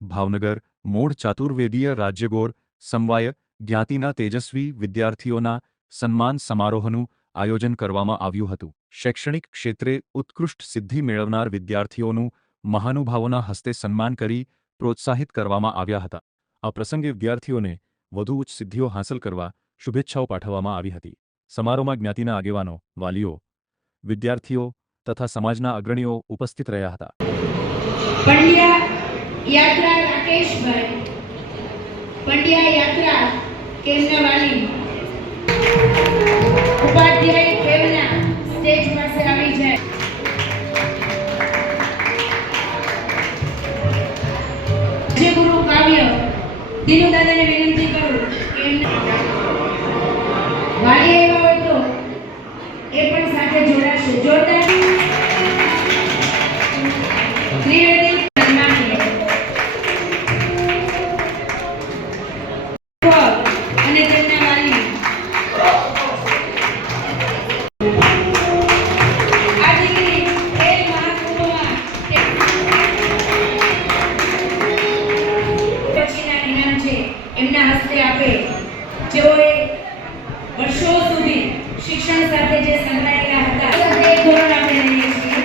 ભાવનગર મૂળ ચાતુર્વેદીય રાજ્યગોર સમવાય જ્ઞાતિના તેજસ્વી વિદ્યાર્થીઓના સન્માન સમારોહનું આયોજન કરવામાં આવ્યું હતું। શૈક્ષણિક ક્ષેત્રે ઉત્કૃષ્ટ સિદ્ધિ મેળવનાર વિદ્યાર્થીઓનું મહાનુભાવોના હસ્તે સન્માન કરી પ્રોત્સાહિત કરવામાં આવ્યા હતા। આ પ્રસંગે વિદ્યાર્થીઓને વધુ ઉચ્ચ સિદ્ધિઓ હાંસલ કરવા શુભેચ્છાઓ પાઠવવામાં આવી હતી। સમારોહમાં જ્ઞાતિના આગેવાનો, વાલીઓ, વિદ્યાર્થીઓ તથા સમાજના અગ્રણીઓ ઉપસ્થિત રહ્યા હતા। પંડ્યા યાત્રા રાકેશભાઈ, પંડ્યા યાત્રા કેમના વાલી, ઉપાધ્યાય કેમના સ્ટેજ પાસે આવી જાય। જે ગુરુ કાવ્ય દિનુ દાદાને વિનંતી કરું કે વાલી એવા હોય તો એ પણ સાથે જોડાશે। જોરદાર ત્રિવેદી અને તેમના વાલી આ દીકરી એ મહાકુંભમાં પછીના ઇનામ છે એમના હસ્તે આપે, જેઓએ વર્ષો સુધી શિક્ષણ સાથે જે સંકળાયેલા હતા તે ધોરણ આપણે લઈએ છીએ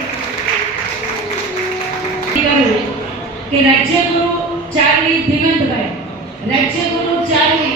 કે રાજ્યગુરુ ચારવી ધીમંતભાઈ, રાજ્યગુરુ ચારવી